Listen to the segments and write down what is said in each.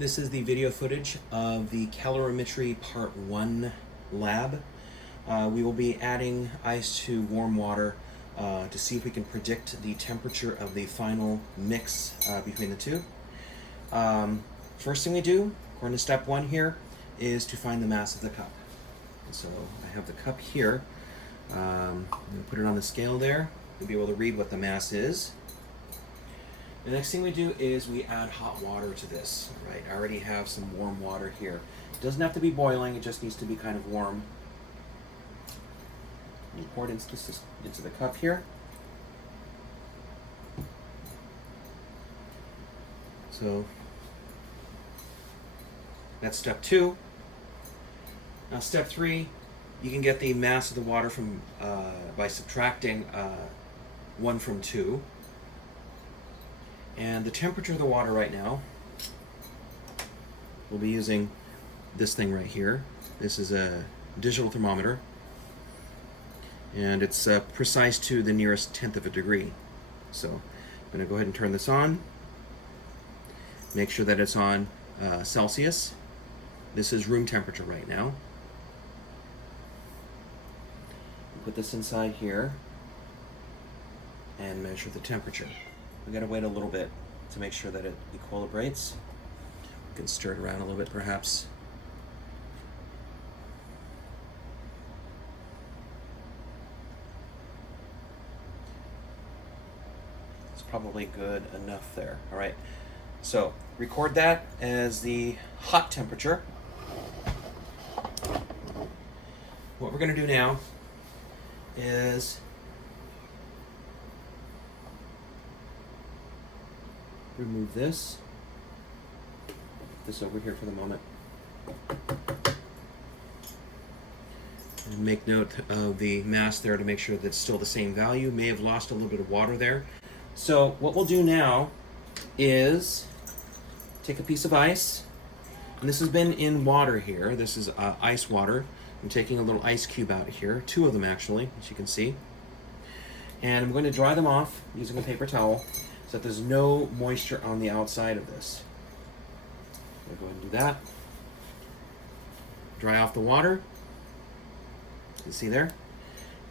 This is the video footage of the Calorimetry Part 1 lab. We will be adding ice to warm water to see if we can predict the temperature of the final mix between the two. First thing we do, according to step 1 here, is to find the mass of the cup. So I have the cup here. I'm going to put it on the scale there. You'll be able to read what the mass is. The next thing we do is we add hot water to this. Right, I already have some warm water here. It doesn't have to be boiling, it just needs to be kind of warm. You pour it into the cup here. So that's step 2. Now step 3, you can get the mass of the water from by subtracting 1 from 2. And the temperature of the water right now, we'll be using this thing right here. This is a digital thermometer, and it's precise to the nearest tenth of a degree. So I'm going to go ahead and turn this on. Make sure that it's on Celsius. This is room temperature right now. Put this inside here and measure the temperature. We gotta wait a little bit to make sure that it equilibrates. We can stir it around a little bit perhaps. It's probably good enough there. All right, so record that as the hot temperature. What we're gonna do now is remove this. Put this over here for the moment. And make note of the mass there to make sure that it's still the same value. May have lost a little bit of water there. So what we'll do now is take a piece of ice. And this has been in water here. This is ice water. I'm taking a little ice cube out here, 2 of them actually, as you can see. And I'm going to dry them off using a paper towel so that there's no moisture on the outside of this. I'm going to go ahead and do that. Dry off the water. You can see there.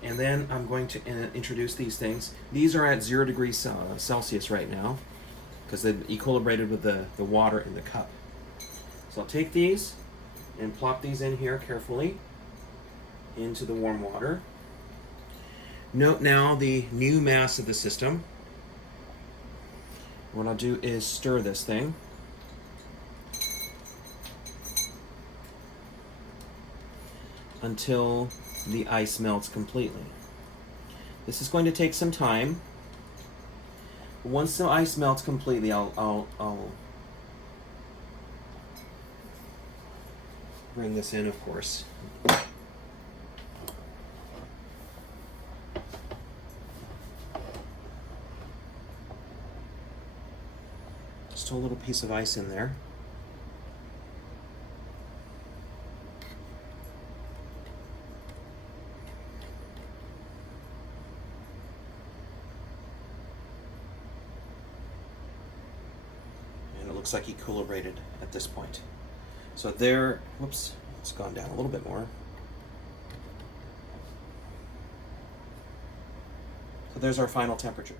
And then I'm going to introduce these things. These are at 0 degrees Celsius right now because they've equilibrated with the water in the cup. So I'll take these and plop these in here carefully into the warm water. Note now the new mass of the system. What I'll do is stir this thing. Until the ice melts completely. This is going to take some time. Once the ice melts completely, I'll bring this in, of course. Just a little piece of ice in there. And it looks like equilibrated at this point. So there, whoops, it's gone down a little bit more. So there's our final temperature.